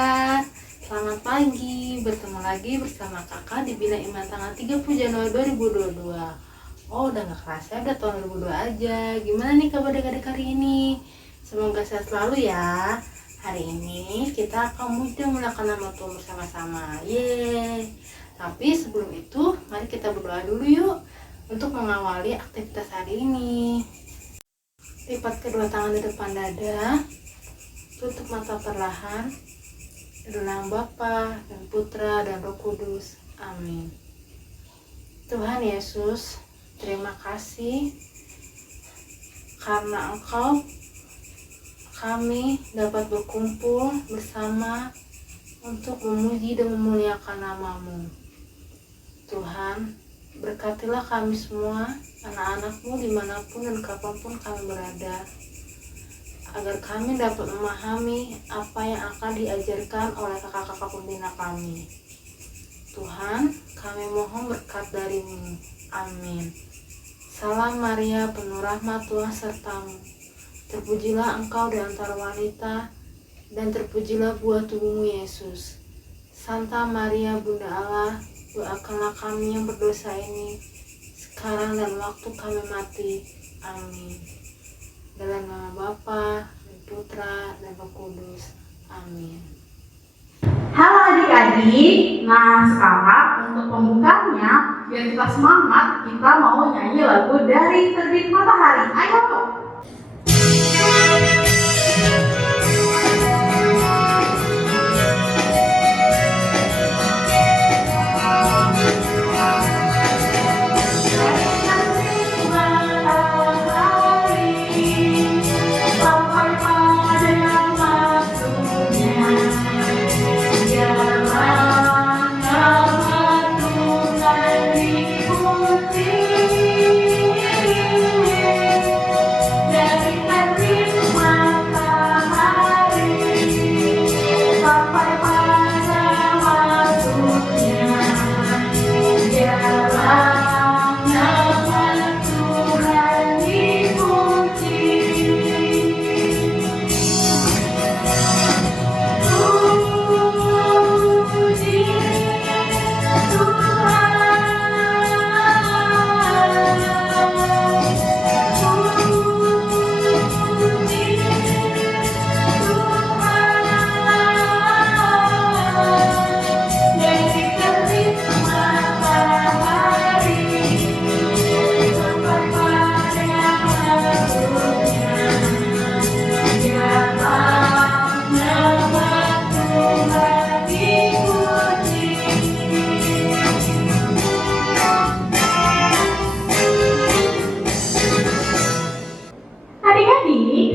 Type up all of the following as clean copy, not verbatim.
kabar? Selamat pagi, bertemu lagi bersama kakak di Bina Iman tanggal 30 Januari 2022. Oh, udah gak kerasa, udah tahun 2022 aja. Gimana nih kabar adik-adik hari ini? Semoga sehat selalu ya. Hari ini kita akan melakukan nama Tuhan bersama-sama. Yeay. Tapi sebelum itu, mari kita berdoa dulu yuk untuk mengawali aktivitas hari ini. Lipat kedua tangan di depan dada, tutup mata perlahan. Di dalam Bapa dan Putra dan Roh Kudus. Amin. Tuhan Yesus, terima kasih karena Engkau kami dapat berkumpul bersama untuk memuji dan memuliakan nama-Mu. Tuhan, berkatilah kami semua, anak-anak-Mu dimanapun dan kapanpun kami berada, agar kami dapat memahami apa yang akan diajarkan oleh kakak-kakak pembina kami. Tuhan, kami mohon berkat dari-Mu. Amin. Salam Maria, penuh rahmat, Tuhan sertamu. Terpujilah Engkau di antara wanita, dan terpujilah buah tubuhmu Yesus. Santa Maria, Bunda Allah, doakanlah kami yang berdosa ini, sekarang dan waktu kami mati. Amin. Dalam nama Bapa dan Putra dan Roh Kudus. Amin. Halo adik-adik. Nah, sekarang untuk pembukanya, biar kita semangat, kita mau nyanyi lagu Dari Terbit Matahari. Ayo tuh.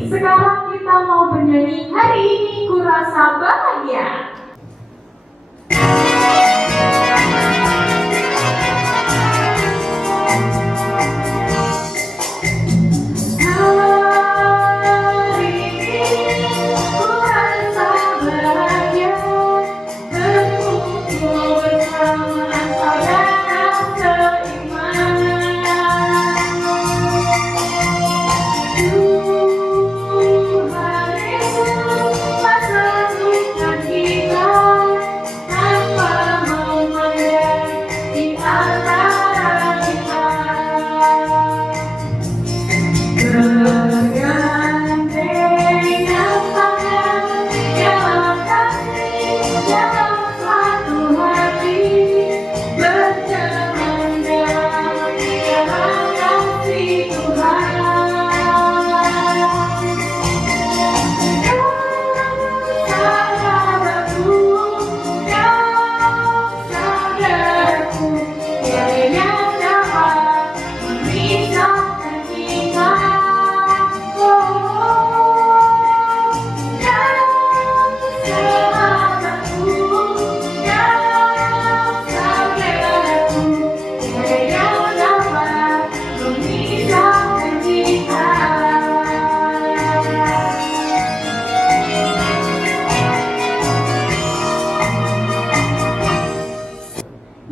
Sekarang kita mau bernyanyi Hari Ini Ku Rasa Bahagia.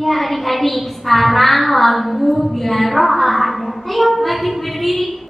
Adik-adik, sekarang lagu Bila Roh Allah Ada. Ayo, bangkit berdiri.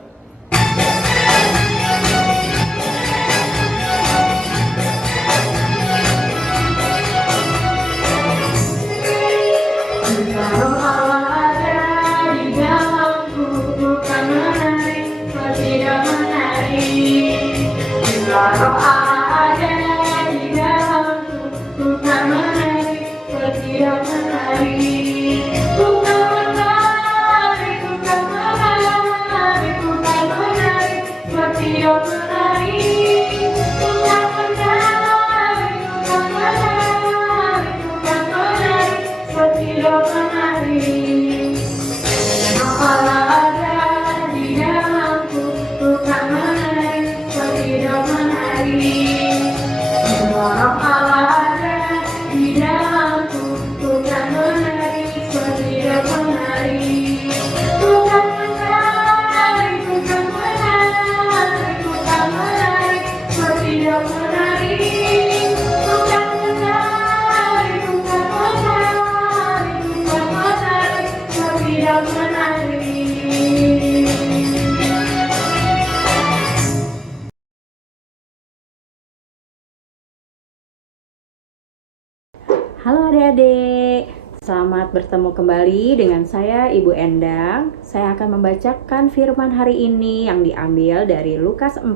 Halo adik-adik, selamat bertemu kembali dengan saya Ibu Endang. Saya akan membacakan firman hari ini yang diambil dari Lukas 4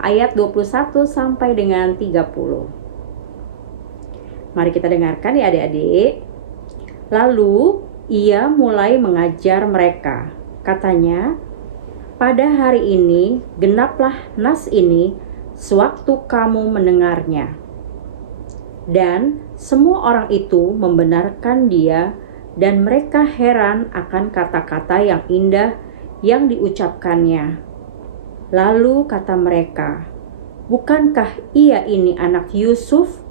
ayat 21 sampai dengan 30. Mari kita dengarkan ya adik-adik. Lalu ia mulai mengajar mereka. Katanya, pada hari ini genaplah nas ini sewaktu kamu mendengarnya. Dan semua orang itu membenarkan dia, dan mereka heran akan kata-kata yang indah yang diucapkannya. Lalu kata mereka, bukankah ia ini anak Yusuf?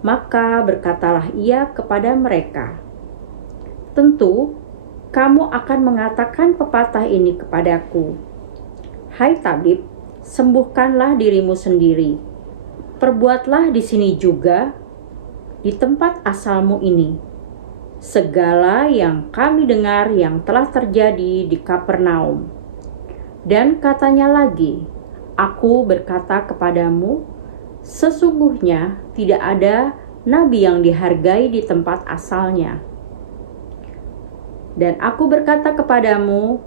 Maka berkatalah ia kepada mereka, tentu kamu akan mengatakan pepatah ini kepadaku, hai tabib, sembuhkanlah dirimu sendiri. Perbuatlah di sini juga, di tempat asalmu ini, segala yang kami dengar yang telah terjadi di Kapernaum. Dan katanya lagi, aku berkata kepadamu, sesungguhnya tidak ada nabi yang dihargai di tempat asalnya. Dan aku berkata kepadamu,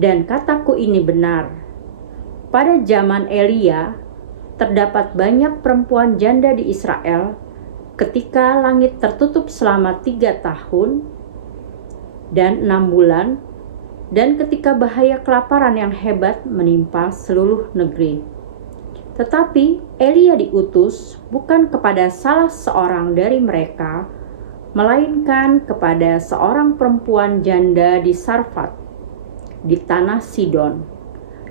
dan kataku ini benar, pada zaman Elia terdapat banyak perempuan janda di Israel ketika langit tertutup selama 3 tahun dan 6 bulan, dan ketika bahaya kelaparan yang hebat menimpa seluruh negeri. Tetapi Elia diutus bukan kepada salah seorang dari mereka, melainkan kepada seorang perempuan janda di Sarfat, di tanah Sidon.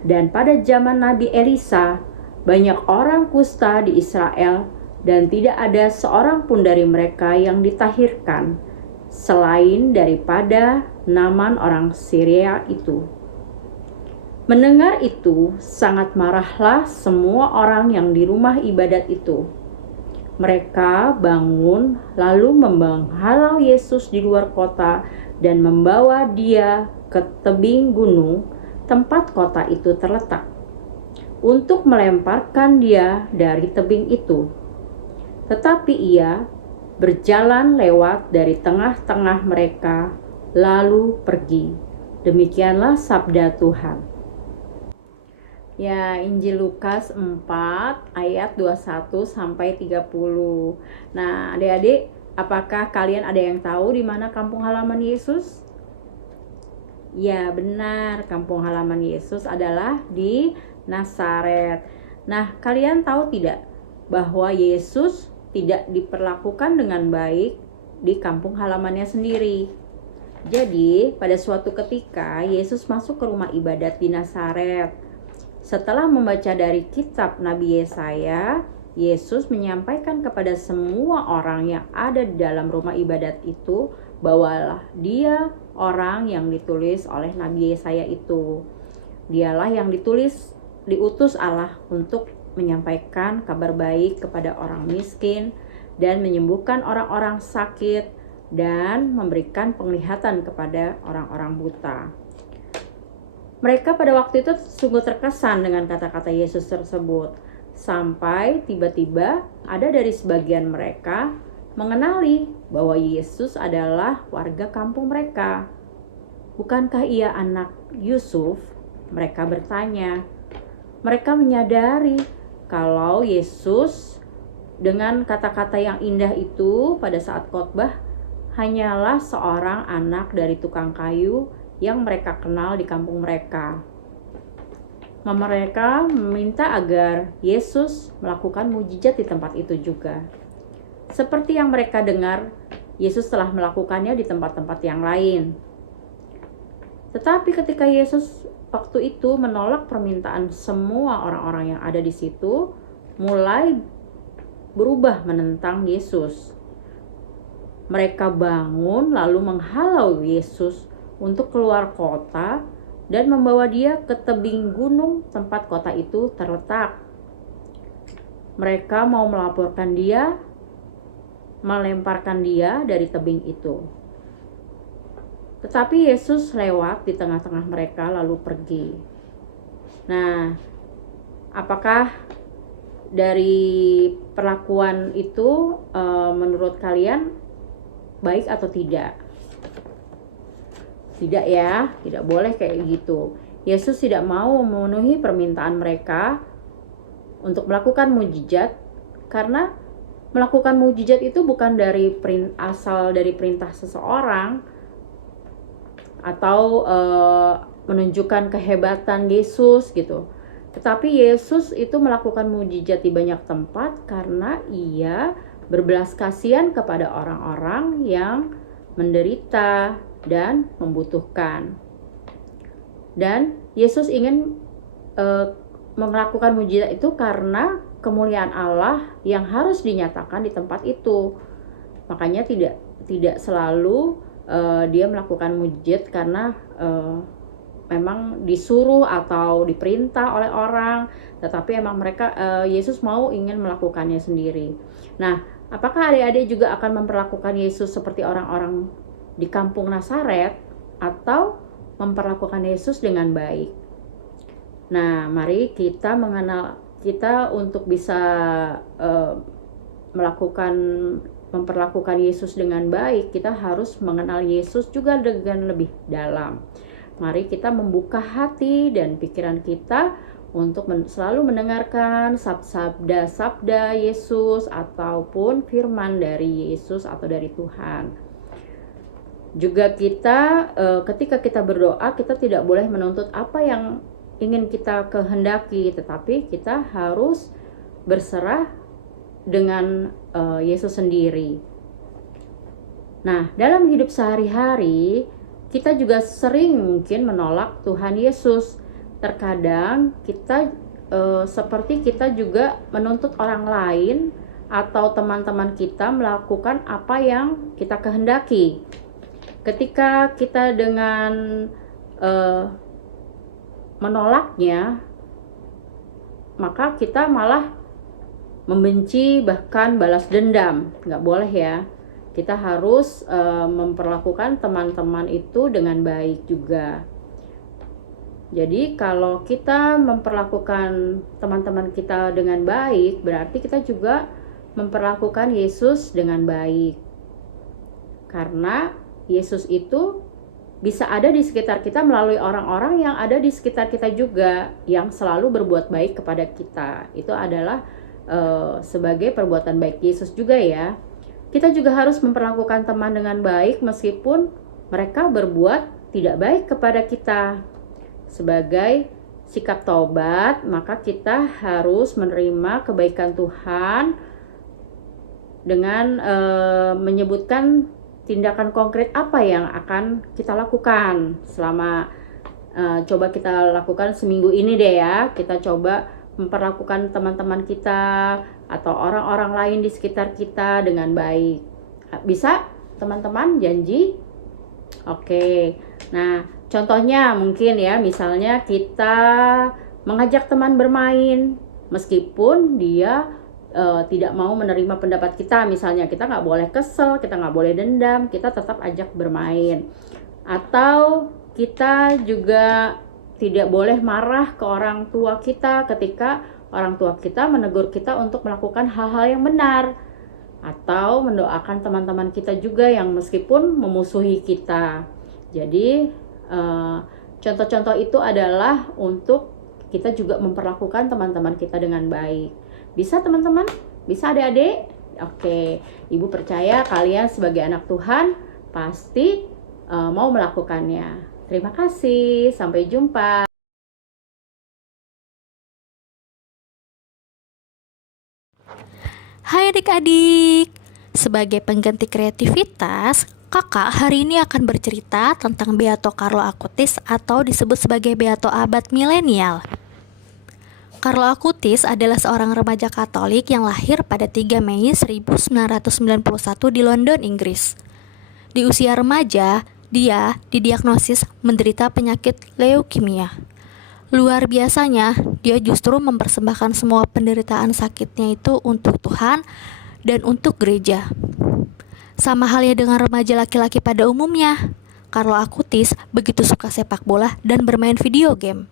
Dan pada zaman Nabi Elisa, banyak orang kusta di Israel, dan tidak ada seorang pun dari mereka yang ditahirkan, selain daripada Naaman orang Syria itu. Mendengar itu, sangat marahlah semua orang yang di rumah ibadat itu. Mereka bangun lalu menghalau Yesus di luar kota dan membawa dia ke tebing gunung tempat kota itu terletak, untuk melemparkan dia dari tebing itu. Tetapi ia berjalan lewat dari tengah-tengah mereka, lalu pergi. Demikianlah sabda Tuhan. Ya, Injil Lukas 4 ayat 21 sampai 30. Nah, adik-adik, apakah kalian ada yang tahu di mana kampung halaman Yesus? Ya, benar. Kampung halaman Yesus adalah di Nazaret. Nah, kalian tahu tidak bahwa Yesus tidak diperlakukan dengan baik di kampung halamannya sendiri. Jadi, pada suatu ketika Yesus masuk ke rumah ibadat di Nazaret. Setelah membaca dari kitab Nabi Yesaya, Yesus menyampaikan kepada semua orang yang ada di dalam rumah ibadat itu bahwa dia orang yang ditulis oleh Nabi Yesaya itu. Dialah yang diutus Allah untuk menyampaikan kabar baik kepada orang miskin dan menyembuhkan orang-orang sakit dan memberikan penglihatan kepada orang-orang buta. Mereka pada waktu itu sungguh terkesan dengan kata-kata Yesus tersebut, sampai tiba-tiba ada dari sebagian mereka mengenali bahwa Yesus adalah warga kampung mereka. Bukankah ia anak Yusuf? Mereka bertanya. Mereka menyadari kalau Yesus dengan kata-kata yang indah itu pada saat khotbah hanyalah seorang anak dari tukang kayu yang mereka kenal di kampung mereka. Mereka meminta agar Yesus melakukan mujizat di tempat itu juga. Seperti yang mereka dengar, Yesus telah melakukannya di tempat-tempat yang lain. Tetapi ketika Yesus waktu itu menolak permintaan semua orang-orang yang ada di situ, mulai berubah menentang Yesus. Mereka bangun lalu menghalau Yesus untuk keluar kota dan membawa dia ke tebing gunung tempat kota itu terletak. Mereka mau melemparkan dia dari tebing itu. Tetapi Yesus lewat di tengah-tengah mereka lalu pergi. Nah, apakah dari perlakuan itu menurut kalian baik atau tidak? Tidak ya, tidak boleh kayak gitu. Yesus tidak mau memenuhi permintaan mereka untuk melakukan mujizat, karena melakukan mujizat itu bukan asal dari perintah seseorang atau menunjukkan kehebatan Yesus gitu. Tetapi Yesus itu melakukan mujizat di banyak tempat karena ia berbelas kasihan kepada orang-orang yang menderita dan membutuhkan. Dan Yesus ingin melakukan mujizat itu karena kemuliaan Allah yang harus dinyatakan di tempat itu. Makanya tidak selalu dia melakukan mujizat karena memang disuruh atau diperintah oleh orang, tetapi emang Yesus ingin melakukannya sendiri. Nah, apakah adik-adik juga akan memperlakukan Yesus seperti orang-orang di kampung Nazaret atau memperlakukan Yesus dengan baik? Nah, mari kita untuk bisa memperlakukan Yesus dengan baik, kita harus mengenal Yesus juga dengan lebih dalam. Mari kita membuka hati dan pikiran kita untuk selalu mendengarkan sabda Yesus ataupun firman dari Yesus atau dari Tuhan. Juga kita ketika kita berdoa, kita tidak boleh menuntut apa yang ingin kita kehendaki, tetapi kita harus berserah dengan Yesus sendiri. Nah, dalam hidup sehari-hari kita juga sering mungkin menolak Tuhan Yesus. Terkadang kita seperti kita juga menuntut orang lain atau teman-teman kita melakukan apa yang kita kehendaki. Ketika kita dengan menolaknya, maka kita malah membenci, bahkan balas dendam. Nggak boleh ya. Kita harus memperlakukan teman-teman itu dengan baik juga. Jadi kalau kita memperlakukan teman-teman kita dengan baik, berarti kita juga memperlakukan Yesus dengan baik. Karena Yesus itu bisa ada di sekitar kita melalui orang-orang yang ada di sekitar kita juga, yang selalu berbuat baik kepada kita. Itu adalah sebagai perbuatan baik Yesus juga ya. Kita juga harus memperlakukan teman dengan baik meskipun mereka berbuat tidak baik kepada kita. Sebagai sikap taubat, maka kita harus menerima kebaikan Tuhan dengan menyebutkan tindakan konkret apa yang akan kita lakukan selama coba kita lakukan seminggu ini deh ya. Kita coba memperlakukan teman-teman kita atau orang-orang lain di sekitar kita dengan baik. Bisa teman-teman janji? Oke. Nah, contohnya mungkin ya, misalnya kita mengajak teman bermain meskipun dia tidak mau menerima pendapat kita. Misalnya kita nggak boleh kesel, kita nggak boleh dendam, kita tetap ajak bermain. Atau kita juga tidak boleh marah ke orang tua kita ketika orang tua kita menegur kita untuk melakukan hal-hal yang benar. Atau mendoakan teman-teman kita juga yang meskipun memusuhi kita. Jadi contoh-contoh itu adalah untuk kita juga memperlakukan teman-teman kita dengan baik. Bisa teman-teman? Bisa adik-adik? Oke, Ibu percaya kalian sebagai anak Tuhan pasti mau melakukannya. Terima kasih, sampai jumpa. Hai adik-adik, sebagai pengganti kreativitas, kakak hari ini akan bercerita tentang Beato Carlo Acutis atau disebut sebagai Beato Abad Milenial. Carlo Acutis adalah seorang remaja Katolik yang lahir pada 3 Mei 1991 di London, Inggris. Di usia remaja, dia didiagnosis menderita penyakit leukemia. Luar biasanya, dia justru mempersembahkan semua penderitaan sakitnya itu untuk Tuhan dan untuk gereja. Sama halnya dengan remaja laki-laki pada umumnya, Carlo Acutis begitu suka sepak bola dan bermain video game.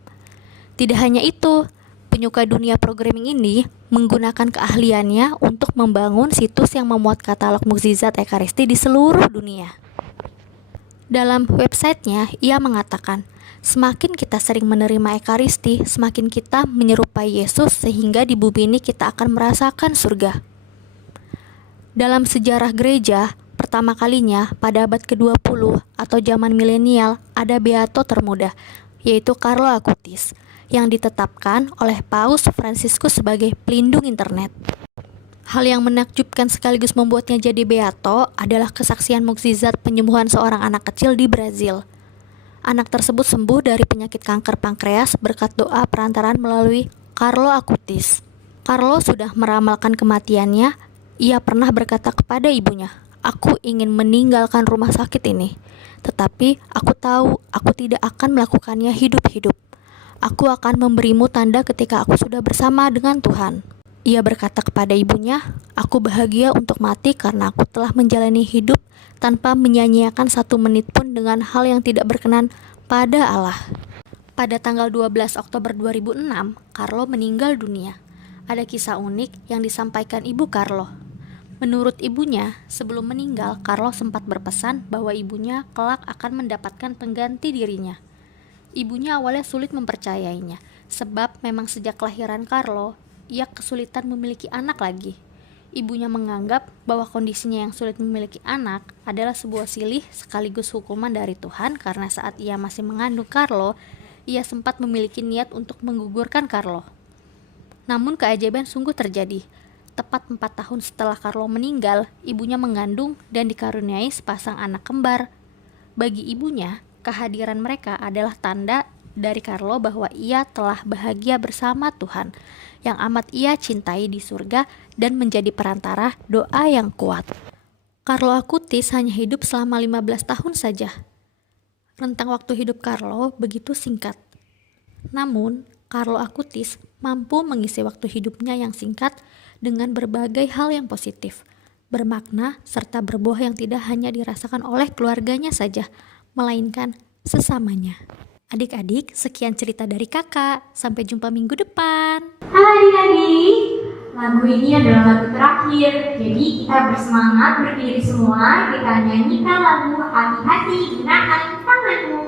Tidak hanya itu, penyuka dunia programming ini menggunakan keahliannya untuk membangun situs yang memuat katalog mukjizat Ekaristi di seluruh dunia. Dalam websitenya, ia mengatakan, semakin kita sering menerima Ekaristi, semakin kita menyerupai Yesus sehingga di bumi ini kita akan merasakan surga. Dalam sejarah gereja, pertama kalinya pada abad ke-20 atau zaman milenial ada beato termuda, yaitu Carlo Acutis, yang ditetapkan oleh Paus Fransiskus sebagai pelindung internet. Hal yang menakjubkan sekaligus membuatnya jadi beato adalah kesaksian mukjizat penyembuhan seorang anak kecil di Brazil. Anak tersebut sembuh dari penyakit kanker pankreas berkat doa perantaraan melalui Carlo Acutis. Carlo sudah meramalkan kematiannya. Ia pernah berkata kepada ibunya, "Aku ingin meninggalkan rumah sakit ini, tetapi aku tahu aku tidak akan melakukannya hidup-hidup. Aku akan memberimu tanda ketika aku sudah bersama dengan Tuhan." Ia berkata kepada ibunya, "Aku bahagia untuk mati karena aku telah menjalani hidup tanpa menyanyiakan 1 menit pun dengan hal yang tidak berkenan pada Allah." Pada tanggal 12 Oktober 2006, Carlo meninggal dunia. Ada kisah unik yang disampaikan ibu Carlo. Menurut ibunya, sebelum meninggal, Carlo sempat berpesan bahwa ibunya kelak akan mendapatkan pengganti dirinya. Ibunya awalnya sulit mempercayainya, sebab memang sejak kelahiran Carlo, ia kesulitan memiliki anak lagi. Ibunya menganggap bahwa kondisinya yang sulit memiliki anak adalah sebuah silih sekaligus hukuman dari Tuhan karena saat ia masih mengandung Carlo, ia sempat memiliki niat untuk menggugurkan Carlo. Namun keajaiban sungguh terjadi. Tepat 4 tahun setelah Carlo meninggal, ibunya mengandung dan dikaruniai sepasang anak kembar. Bagi ibunya, kehadiran mereka adalah tanda dari Carlo bahwa ia telah bahagia bersama Tuhan, yang amat ia cintai di surga dan menjadi perantara doa yang kuat. Carlo Acutis hanya hidup selama 15 tahun saja. Rentang waktu hidup Carlo begitu singkat. Namun, Carlo Acutis mampu mengisi waktu hidupnya yang singkat dengan berbagai hal yang positif, bermakna, serta berbuah yang tidak hanya dirasakan oleh keluarganya saja, melainkan sesamanya. Adik-adik, sekian cerita dari kakak. Sampai jumpa minggu depan. Halo adik-adik, lagu ini adalah lagu terakhir. Jadi kita bersemangat berdiri semua, kita nyanyikan lagu Hati-hati Gunakan Tanganmu.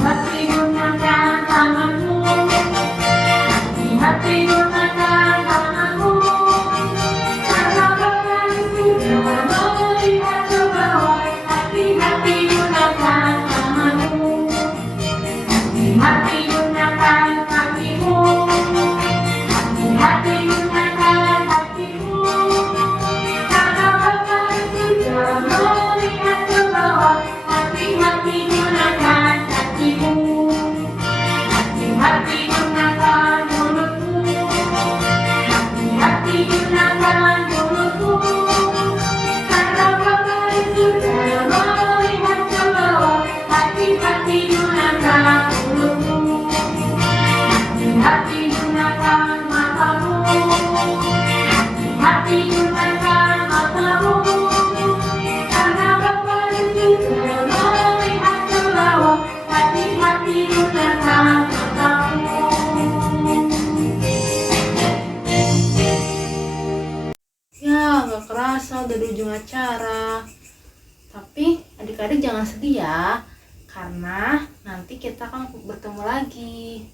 Hati-hati gunakan tanganmu, hati-hati gunakan tanganmu, karena Tuhan sudah melihat ke bawah. Hati-hati gunakan tanganmu, hati-hati gunakan kakimu, hati-hati gunakan hatimu, karena Tuhan sudah melihat ke bawah. Hati-hati gunakan kakimu, hati-hati gunakan mulutmu, hati-hati gunakan mulutmu, karena Tuhan sudah melihat ke bawah. Hati-hati gunakan mulutmu, hati-hati gunakan matamu, hati-hati gunakan matamu, karena Tuhan sudah melihat ke bawah. Hati-hati gunakan matamu. Ya, gak kerasa udah di ujung acara. Tapi adik-adik jangan sedih ya, karena nanti kita akan bertemu lagi.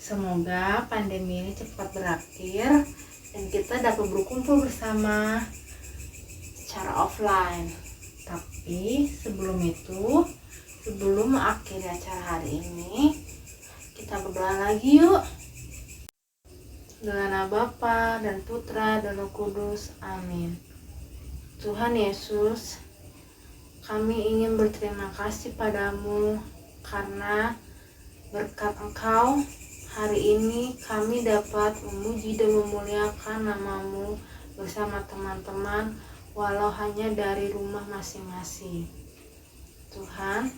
Semoga pandemi ini cepat berakhir dan kita dapat berkumpul bersama secara offline. Tapi sebelum itu, sebelum mengakhiri acara hari ini, kita berdoa lagi yuk. Dengan nama Bapa dan Putra dan Roh Kudus. Amin. Tuhan Yesus, kami ingin berterima kasih padamu karena berkat Engkau hari ini kami dapat memuji dan memuliakan namamu bersama teman-teman walau hanya dari rumah masing-masing. Tuhan,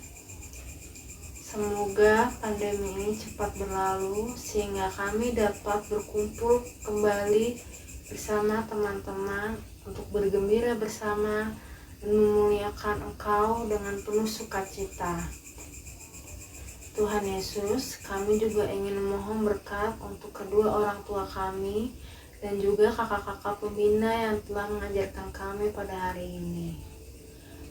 semoga pandemi ini cepat berlalu sehingga kami dapat berkumpul kembali bersama teman-teman untuk bergembira bersama dan memuliakan Engkau dengan penuh sukacita. Tuhan Yesus, kami juga ingin memohon berkat untuk kedua orang tua kami dan juga kakak-kakak pembina yang telah mengajarkan kami pada hari ini.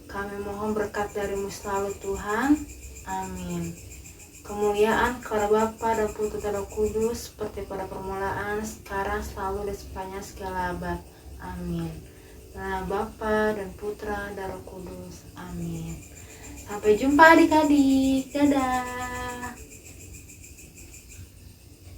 Kami mohon berkat dari-Mu selalu Tuhan. Amin. Kemuliaan kepada Bapa dan Putra dan Roh Kudus, seperti pada permulaan, sekarang, selalu, dan sepanjang segala abad. Amin. Dalam nama Bapa dan Putra dan Roh Kudus. Amin. Sampai jumpa adik-adik. Dadah.